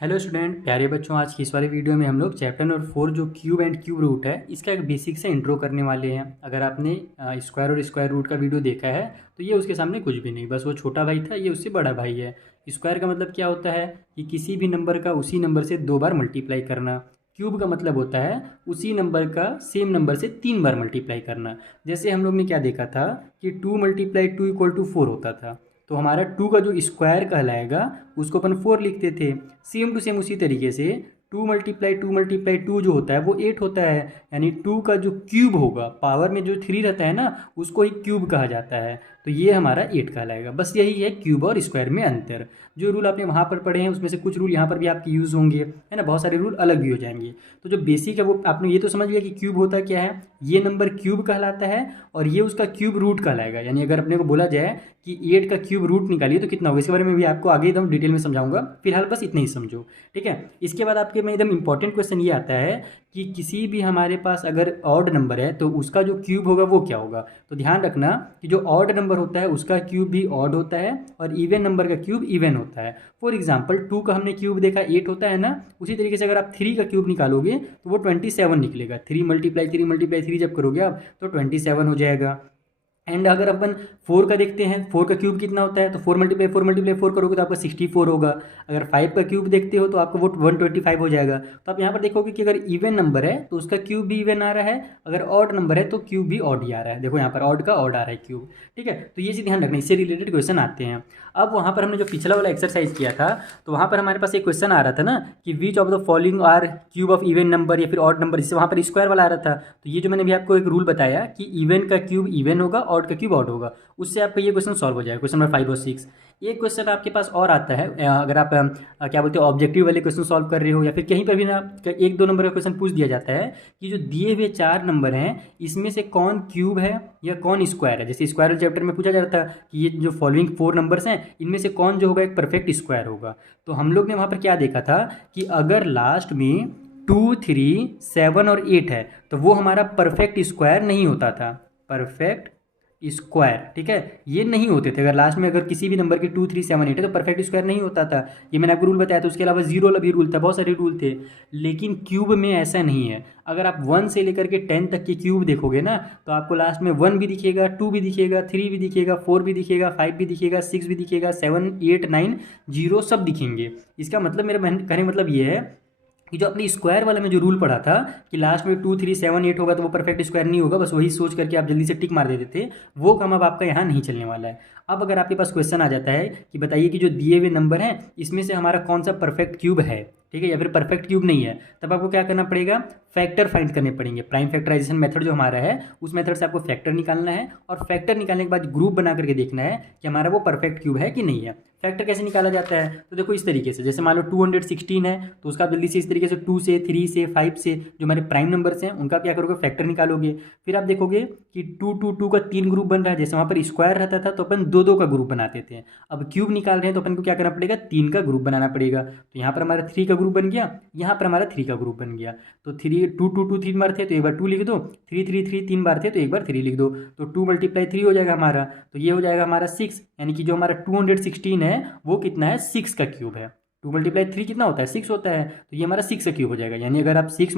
Hello student, प्यारे बच्चों। आज की इस वाली वीडियो में हम लोग चैप्टर नंबर 4 जो क्यूब एंड क्यूब रूट है इसका एक बेसिक से इंट्रो करने वाले हैं। अगर आपने स्क्वायर और स्क्वायर रूट का वीडियो देखा है तो ये उसके सामने कुछ भी नहीं, बस वो छोटा भाई था, ये उससे बड़ा भाई है। स्क्वायर का मतलब क्या होता है कि किसी भी नंबर का उसी नंबर से 2 बार मल्टीप्लाई करना। क्यूब का मतलब होता है उसी नंबर का सेम नंबर से 3 बार मल्टीप्लाई करना। जैसे हम लोग ने क्या देखा था कि 2 × 2 = 4 होता था, तो हमारा 2 का जो स्क्वायर कहलाएगा उसको अपन 4 लिखते थे। सेम टू सेम उसी तरीके से 2 × 2 × 2 जो होता है वो 8 होता है। यानी 2 का जो क्यूब होगा, पावर में जो 3 रहता है ना, उसको ही क्यूब कहा जाता है। तो ये हमारा 8 कहलाएगा। बस यही है क्यूब और स्क्वायर में अंतर। जो रूल आपने वहाँ पर पढ़े हैं उसमें से कुछ रूल यहाँ पर भी आपके यूज़ होंगे, है ना। बहुत सारे रूल अलग भी हो जाएंगे। तो जो बेसिक है वो आपने ये तो समझ लिया कि क्यूब होता क्या है। ये नंबर क्यूब कहलाता है और ये उसका क्यूब रूट कहलाएगा। यानी अगर अपने को बोला जाए कि 8 का क्यूब रूट निकालिए तो कितना होगा, इसके बारे में भी आपको आगे एकदम डिटेल में समझाऊंगा। फिलहाल बस इतना ही समझो, ठीक है। इसके बाद आपके में एकदम इंपॉर्टेंट क्वेश्चन ये आता है कि किसी भी हमारे पास अगर ऑड नंबर है तो उसका जो क्यूब होगा वो क्या होगा। तो ध्यान रखना कि जो ऑड नंबर होता है उसका क्यूब भी ऑड होता है और इवन नंबर का क्यूब इवन होता है। फॉर एग्जाम्पल 2 का हमने क्यूब देखा 8 होता है ना, उसी तरीके से अगर आप 3 का क्यूब निकालोगे तो वो 27 निकलेगा। 3 × 3 × 3 जब करोगे आप तो 27 हो जाएगा। एंड अगर अपन 4 का देखते हैं, 4 का क्यूब कितना होता है, तो 4 × 4 करोगे तो आपका 64 होगा। अगर 5 का क्यूब देखते हो तो आपको वो 125 हो जाएगा। तो आप यहाँ पर देखोगे कि अगर इवन नंबर है तो उसका क्यूब भी इवन आ रहा है, अगर ऑड नंबर है तो क्यूब भी ऑड ही आ रहा है। देखो यहाँ पर ऑड का ऑड आ रहा है क्यूब, ठीक है। तो ये चीज़ ध्यान रखना, इससे रिलेटेड क्वेश्चन आते हैं। अब वहाँ पर हमने जो पिछला वाला एक्सरसाइज किया था तो वहाँ पर हमारे पास एक क्वेश्चन आ रहा था ना कि which of the following are cube of even number या फिर ऑड नंबर, जिससे वहाँ पर स्क्वायर वाला आ रहा था। तो ये जो मैंने भी आपको एक रूल बताया कि इवन का क्यूब इवन होगा, ऑड का क्यूब ऑड होगा, उससे आपका ये क्वेश्चन सॉल्व हो जाएगा। क्वेश्चन नंबर 5 और 6। एक क्वेश्चन आपके पास और आता है, अगर आप क्या बोलते हो ऑब्जेक्टिव वाले क्वेश्चन सॉल्व कर रहे हो या फिर कहीं पर भी ना 1-2 नंबर का क्वेश्चन पूछ दिया जाता है कि जो दिए हुए 4 नंबर हैं इसमें से कौन क्यूब है या कौन स्क्वायर है। जैसे स्क्वायर चैप्टर में पूछा जाता था कि ये जो फॉलोइंग 4 नंबर्स हैं इनमें से कौन जो होगा एक परफेक्ट स्क्वायर होगा। तो हम लोग ने वहाँ पर क्या देखा था कि अगर लास्ट में 2, 3, 7 और 8 है तो वो हमारा परफेक्ट स्क्वायर नहीं होता था। परफेक्ट स्क्वायर, ठीक है, ये नहीं होते थे। अगर लास्ट में अगर किसी भी नंबर के 2, 3, 7, 8 है तो परफेक्ट स्क्वायर नहीं होता था। ये मैंने आपको रूल बताया था। उसके अलावा जीरो वाला भी रूल था, बहुत सारे रूल थे। लेकिन क्यूब में ऐसा नहीं है। अगर आप 1 से लेकर के 10 तक के क्यूब देखोगे ना तो आपको लास्ट में 1 भी दिखेगा, 2 भी दिखेगा, 3 भी दिखेगा, 4 भी दिखेगा, 5 भी दिखेगा, 6 भी दिखेगा, 7, 8, 9, 0 सब दिखेंगे। इसका मतलब मेरा कहने का मतलब ये है कि जो अपने स्क्वायर वाला में जो रूल पढ़ा था कि लास्ट में 2, 3, 7, 8 होगा तो वो परफेक्ट स्क्वायर नहीं होगा, बस वही सोच करके आप जल्दी से टिक मार देते थे, वो काम अब आपका यहाँ नहीं चलने वाला है। अब अगर आपके पास क्वेश्चन आ जाता है कि बताइए कि जो दिए हुए नंबर हैं इसमें से हमारा कौन सा परफेक्ट क्यूब है, ठीक है, या फिर परफेक्ट क्यूब नहीं है, तब आपको क्या करना पड़ेगा, फैक्टर फाइंड करने पड़ेंगे। प्राइम फैक्टराइजेशन मेथड जो हमारा है उस मेथड से आपको फैक्टर निकालना है और फैक्टर निकालने के बाद ग्रुप बना करके देखना है कि हमारा वो परफेक्ट क्यूब है कि नहीं है। फैक्टर कैसे निकाला जाता है, तो देखो इस तरीके से, जैसे मान लो 216 है तो उसका आप जल्दी से इस तरीके से 2 से 3 से 5 से जो हमारे प्राइम नंबर्स हैं उनका क्या करोगे, फैक्टर निकालोगे। फिर आप देखोगे कि 2, 2, 2 का 3 ग्रुप बन रहा है। जैसे वहाँ पर स्क्वायर रहता था तो अपन 2-2 का ग्रुप बनाते थे। अब क्यूब निकाल रहे हैं तो अपन को क्या करना पड़ेगा, 3 का ग्रुप बनाना पड़ेगा। तो यहाँ पर हमारा 3 का ग्रुप बन गया, यहाँ पर हमारा 3 का ग्रुप बन गया। तो 3, 2, 2, 2 3 बार थे तो एक बार 2 लिख दो, 3, 3, 3 3 बार थे तो एक बार 3 लिख दो। तो 2 × 3 हो जाएगा हमारा, तो ये हो जाएगा हमारा 6। यानी कि जो हमारा 216 है वो कितना है, 6 का क्यूब है। 2 × 3 कितना होता है, 6 होता है। तो ये हमारा 6 का क्यूब हो जाएगा। यानी अगर आप 6 ×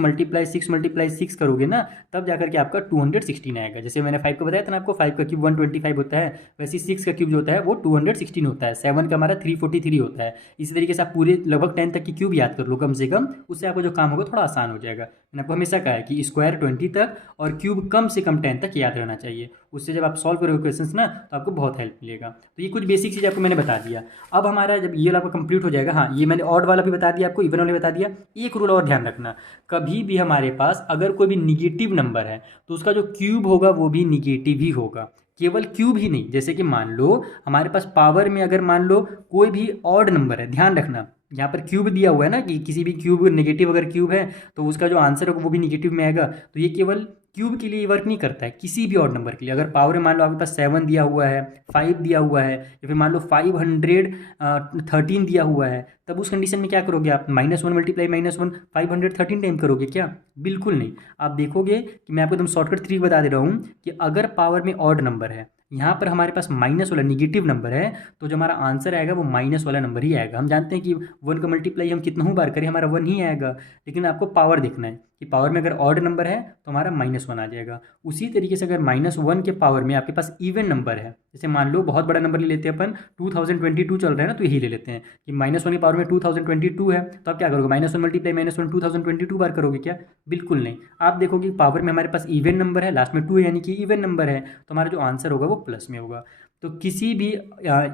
6 करोगे ना तब जाकर के आपका 216 आएगा। जैसे मैंने 5 का बताया था ना आपको, 5 का क्यूब 125 होता है, वैसे 6 का क्यूब जो होता है वो 216 होता है। 7 का हमारा 343 होता है। इसी तरीके से आप पूरे लगभग 10 तक की क्यूब याद कर लो कम से कम, उससे आपको जो काम होगा थोड़ा आसान हो जाएगा। मैंने आपको हमेशा कहा है कि स्क्वायर 20 तक और क्यूब कम से कम 10 तक याद रहना चाहिए। उससे जब आप सॉल्व करोगे क्वेश्चंस ना तो आपको बहुत हेल्प मिलेगा। तो ये कुछ बेसिक चीज़ आपको मैंने बता दिया। अब हमारा जब ये वाला आपका कंप्लीट हो जाएगा, हाँ ये मैंने ऑड वाला भी बता दिया आपको, इवन वाला भी बता दिया। एक रूल और ध्यान रखना, कभी भी हमारे पास अगर कोई भी निगेटिव नंबर है तो उसका जो क्यूब होगा वो भी निगेटिव ही होगा। केवल क्यूब ही नहीं, जैसे कि मान लो हमारे पास पावर में अगर मान लो कोई भी ऑड नंबर है, ध्यान रखना यहाँ पर क्यूब दिया हुआ है ना कि किसी भी क्यूब नेगेटिव अगर क्यूब है तो उसका जो आंसर होगा वो भी नेगेटिव में आएगा। तो ये केवल क्यूब के लिए वर्क नहीं करता है, किसी भी ऑड नंबर के लिए। अगर पावर में मान लो आपके पास 7 दिया हुआ है, 5 दिया हुआ है, या फिर मान लो 513 दिया हुआ है, तब उस कंडीशन में क्या करोगे आप, -1 × -1 513 टाइम करोगे क्या, बिल्कुल नहीं। आप देखोगे कि मैं आपको एकदम शॉर्टकट ट्रिक बता दे रहा हूँ कि अगर पावर में ऑड नंबर है, यहाँ पर हमारे पास माइनस वाला निगेटिव नंबर है, तो जो हमारा आंसर आएगा वो माइनस वाला नंबर ही आएगा। हम जानते हैं कि 1 का मल्टीप्लाई हम कितना बार करें हमारा 1 ही आएगा, लेकिन आपको पावर देखना है कि पावर में अगर ऑड नंबर है तो हमारा -1 आ जाएगा। उसी तरीके से अगर -1 के पावर में आपके पास इवन नंबर है, जैसे मान लो बहुत बड़ा नंबर ले लेते हैं अपन, 2022 चल रहा है ना, तो यही ले लेते हैं कि -1 की पावर में 2022 है, तो आप क्या करोगे, -1 मल्टीप्लाई -1 2022 बार करोगे क्या? बिल्कुल नहीं। आप देखोगे पावर में हमारे पास इवन नंबर है, लास्ट में 2 है यानी कि इवन नंबर है, तो हमारा जो आंसर होगा वो प्लस में होगा। तो किसी भी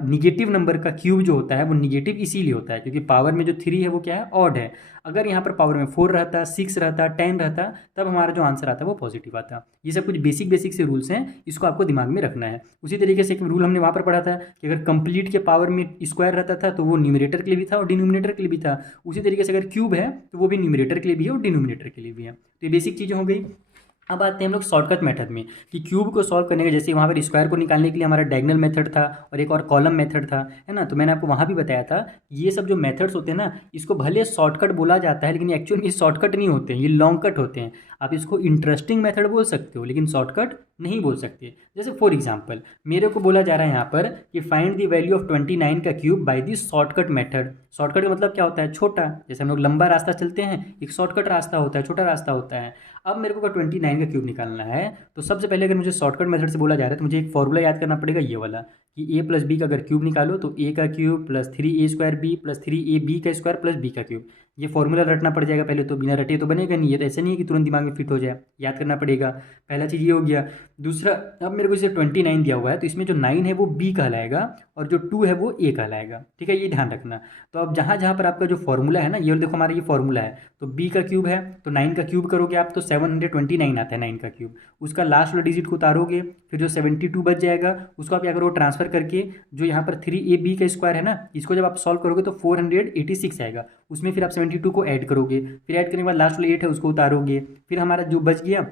निगेटिव नंबर का क्यूब जो होता है वो निगेटिव इसीलिए होता है क्योंकि पावर में जो 3 है वो क्या है, ऑड है। अगर यहाँ पर पावर में 4 रहता, 6 रहता, 10 रहता, तब हमारा जो आंसर आता है वो पॉजिटिव आता। ये सब कुछ बेसिक से रूल्स हैं, इसको आपको दिमाग में रखना है। उसी तरीके से एक रूल हमने वहाँ पर पढ़ा था कि अगर कंप्लीट के पावर में स्क्वायर रहता था तो वो न्यूमरेटर के लिए भी था और डिनोमिनेटर के लिए भी था। उसी तरीके से अगर क्यूब है तो वो भी न्यूमरेटर के लिए भी है और डिनोमिनेटर के लिए भी है। तो ये बेसिक चीज़ें हो गई। अब आते हैं हम लोग शॉर्टकट मेथड में कि क्यूब को सॉल्व करने का, जैसे वहाँ पर स्क्वायर को निकालने के लिए हमारा डायगोनल मेथड था और एक और कॉलम मेथड था, है ना। तो मैंने आपको वहाँ भी बताया था ये सब जो मेथड्स होते हैं ना, इसको भले शॉर्टकट बोला जाता है लेकिन एक्चुअली ये शॉर्टकट नहीं होते हैं, ये लॉन्ग कट होते हैं। आप इसको इंटरेस्टिंग मेथड बोल सकते हो लेकिन शॉर्टकट नहीं बोल सकते। जैसे फॉर एग्जाम्पल मेरे को बोला जा रहा है यहाँ पर कि फाइंड द वैल्यू ऑफ 29 का cube by this shortcut method. Shortcut का मतलब क्या होता है, छोटा। जैसे हम लोग लंबा रास्ता चलते हैं, एक शॉर्टकट रास्ता होता है, छोटा रास्ता होता है। अब मेरे को अगर 29 का क्यूब निकालना है तो सबसे पहले अगर मुझे शॉर्टकट मेथड से बोला जा रहा है तो मुझे एक फॉर्मूला याद करना पड़ेगा, ये वाला, कि a प्लस बी का अगर क्यूब निकालो तो a का cube plus 3a² plus 3ab का स्क्वायर प्लस b का क्यूब। ये फॉर्मूला रटना पड़ जाएगा पहले, तो बिना रटे तो बनेगा नहीं। ये तो ऐसे नहीं है कि तुरंत दिमाग में फिट हो जाए, याद करना पड़ेगा। पहला चीज़ ये हो गया। दूसरा, अब मेरे को इसे 29 दिया हुआ है तो इसमें जो 9 है वो b कहलाएगा और जो 2 है वो a कहलाएगा, ठीक है, ये ध्यान रखना। तो अब जहाँ जहाँ पर आपका जो फॉर्मूला है ना, ये देखो हमारा ये फॉर्मूला है, तो b का क्यूब है तो 9 का क्यूब करोगे आप तो 729 आता है 9 का क्यूब। उसका लास्ट वाला डिजिट को उतारोगे, फिर जो 72 बच जाएगा उसको आप क्या करो, ट्रांसफर करके जो यहाँ पर 3ab का स्क्वायर है ना, इसको जब आप सॉल्व करोगे तो 486 आएगा। उसमें फिर आप 72 को ऐड करोगे, फिर ऐड करने के बाद लास्ट वाला 8 है उसको उतारोगे, फिर हमारा जो बच गया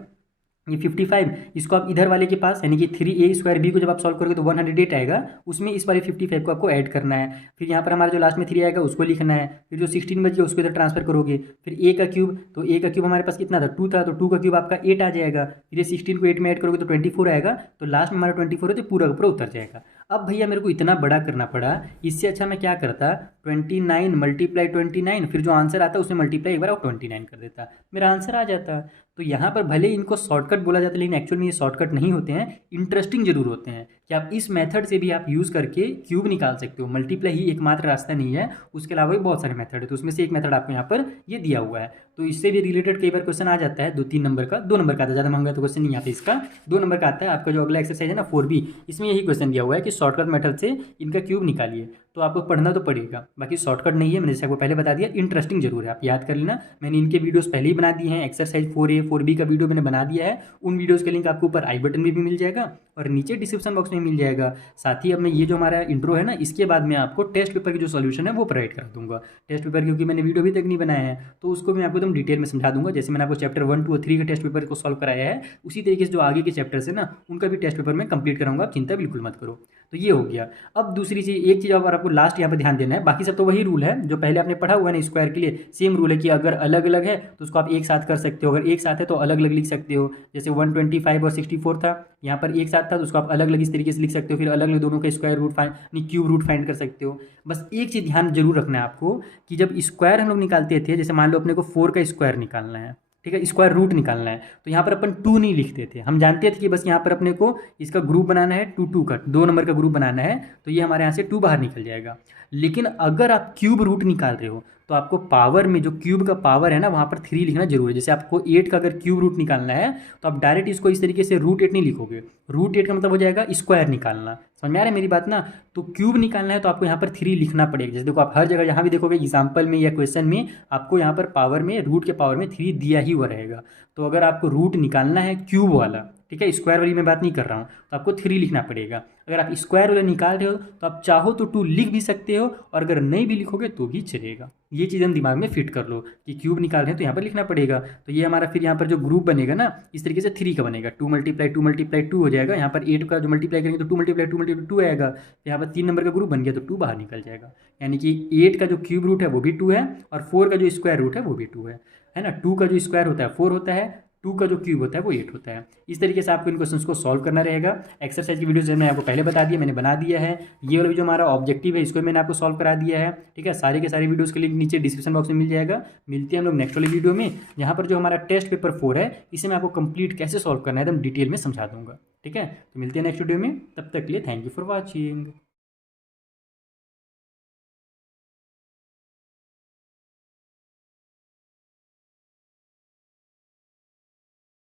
ये 55, इसको आप इधर वाले के पास यानी कि 3a² b को जब आप सॉल्व करोगे तो 108 आएगा, उसमें इस वाले 55 को आपको ऐड करना है। फिर यहाँ पर हमारा जो लास्ट में 3 आएगा उसको लिखना है, फिर जो 16 बच गया उसको इधर ट्रांसफर करोगे। फिर a का क्यूब, तो a का क्यूब हमारे पास कितना था, 2 था, तो 2 का क्यूब आपका 8 आ जाएगा। फिर ये 16 को 8 में ऐड करोगे तो 24 आएगा, तो लास्ट में हमारा 24 है तो पूरा का पूरा उतर जाएगा। अब भैया मेरे को इतना बड़ा करना पड़ा, इससे अच्छा मैं क्या करता, 29 मल्टीप्लाई 29, फिर जो आंसर आता उसमें मल्टीप्लाई एक बार और 29 कर देता, मेरा आंसर आ जाता। तो यहाँ पर भले इनको शॉर्टकट बोला जाता है लेकिन एक्चुअल में ये शॉर्टकट नहीं होते हैं, इंटरेस्टिंग जरूर होते हैं कि आप इस मेथड से भी आप यूज़ करके क्यूब निकाल सकते हो। मल्टीप्लाई ही एकमात्र रास्ता नहीं है, उसके अलावा भी बहुत सारे मेथड है, तो उसमें से एक मेथड आपको यहाँ पर ये दिया हुआ है। तो इससे भी रिलेटेड कई बार क्वेश्चन आ जाता है, 2-3 नंबर का, 2 नंबर का आता है, ज़्यादा महंगा तो क्वेश्चन नहीं आता इसका, 2 नंबर का आता है। आपका जो अगला एक्सरसाइज है ना 4b, इसमें यही क्वेश्चन दिया हुआ है कि शॉर्टकट मेथड से इनका क्यूब निकालिए। तो आपको पढ़ना तो पड़ेगा, बाकी शॉर्टकट नहीं है, मैंने जैसे आपको पहले बता दिया, इंटरेस्टिंग जरूर है, आप याद कर लेना। मैंने इनके वीडियोस पहले ही बना दिए हैं, एक्सरसाइज 4a 4b का वीडियो मैंने बना दिया है, उन वीडियोस का लिंक आपको ऊपर आई बटन में भी मिल जाएगा और नीचे डिस्क्रिप्शन बॉक्स में मिल जाएगा। साथ ही अब मैं ये जो हमारा इंट्रो है ना, इसके बाद मैं आपको टेस्ट पेपर की जो सॉल्यूशन है वो प्रोवाइड कर दूंगा। टेस्ट पेपर क्योंकि मैंने वीडियो अभी तक नहीं बनाया है तो उसको मैं आपको एकदम डिटेल में समझा दूंगा। जैसे मैंने आपको चैप्टर 1, 2 और 3 के टेस्ट पेपर को सॉल्व कराया है, उसी तरीके से जो आगे के चैप्टर्स है ना उनका भी टेस्ट पेपर मैं कंप्लीट कराऊंगा, आप चिंता बिल्कुल मत करो। तो ये हो गया। अब दूसरी चीज़, एक चीज़ और आपको लास्ट यहाँ पर ध्यान देना है, बाकी सब तो वही रूल है जो पहले आपने पढ़ा हुआ है ना स्क्वायर के लिए, सेम रूल है कि अगर अलग अलग है तो उसको आप एक साथ कर सकते हो, अगर एक साथ है तो अलग अलग लिख सकते हो। जैसे 125 और 64 था, यहाँ पर एक साथ था तो उसको आप अलग अलग इस तरीके से लिख सकते हो, फिर अलग अलग दोनों का square root find cube root find कर सकते हो। बस एक चीज़ ध्यान जरूर रखना है आपको कि जब स्क्वायर हम लोग निकालते थे, जैसे मान लो अपने को 4 का स्क्वायर निकालना है, ठीक है, स्क्वायर रूट निकालना है, तो यहाँ पर अपन 2 नहीं लिखते थे, हम जानते थे कि बस यहाँ पर अपने को इसका ग्रुप बनाना है 2 का, 2 नंबर का ग्रुप बनाना है, तो ये हमारे यहाँ से 2 बाहर निकल जाएगा। लेकिन अगर आप क्यूब रूट निकाल रहे हो तो आपको पावर में जो क्यूब का पावर है ना वहाँ पर 3 लिखना जरूरी है। जैसे आपको 8 का अगर क्यूब रूट निकालना है तो आप डायरेक्ट इसको इस तरीके से √8 नहीं लिखोगे, √8 का मतलब हो जाएगा स्क्वायर निकालना, समझ में आ रहा है मेरी बात ना। तो क्यूब निकालना है तो आपको यहाँ पर 3 लिखना पड़ेगा। जैसे देखो आप हर जगह जहाँ भी देखोगे एग्जाम्पल में या क्वेश्चन में आपको यहाँ पर पावर में रूट के पावर में 3 दिया ही हुआ रहेगा। तो अगर आपको रूट निकालना है क्यूब वाला, ठीक है, स्क्वायर वाली मैं बात नहीं कर रहा हूँ, तो आपको 3 लिखना पड़ेगा। अगर आप स्क्वायर वाला निकाल रहे हो तो आप चाहो तो 2 लिख भी सकते हो और अगर नहीं भी लिखोगे तो भी चलेगा। ये चीज़ हम दिमाग में फिट कर लो कि क्यूब निकाल रहे हैं तो यहाँ पर लिखना पड़ेगा। तो ये हमारा फिर यहाँ पर जो ग्रुप बनेगा ना इस तरीके से 3 का बनेगा, 2 × 2 हो जाएगा। यहाँ पर 8 का जो मल्टीप्लाई करेंगे तो 2 × 2 आएगा, यहाँ पर 3 नंबर का ग्रुप बन गया तो 2 बाहर निकल जाएगा। यानी कि 8 का जो क्यूब रूट है वो भी 2 है और 4 का जो स्क्वायर रूट है वो भी 2 है ना। 2 का जो स्क्वायर होता है 4 होता है, 2 का जो क्यूब होता है वो 8 होता है। इस तरीके से आपको इन क्वेश्चंस को सॉल्व करना रहेगा। एक्सरसाइज की वीडियोस मैंने आपको पहले बता दिया, मैंने बना दिया है। ये वाला जो हमारा ऑब्जेक्टिव है इसको मैंने आपको सॉल्व करा दिया है। ठीक है, सारे के सारे वीडियोस के लिंक नीचे डिस्क्रिप्शन बॉक्स में मिल जाएगा। मिलते हैं हम लोग नेक्स्ट वाली वीडियो में, यहाँ पर जो हमारा टेस्ट पेपर 4 है इसे मैं आपको कंप्लीट कैसे सॉल्व करना है एकदम डिटेल में समझा दूंगा। ठीक है, तो मिलते हैं नेक्स्ट वीडियो में, तब तक के लिए थैंक यू फॉर वॉचिंग।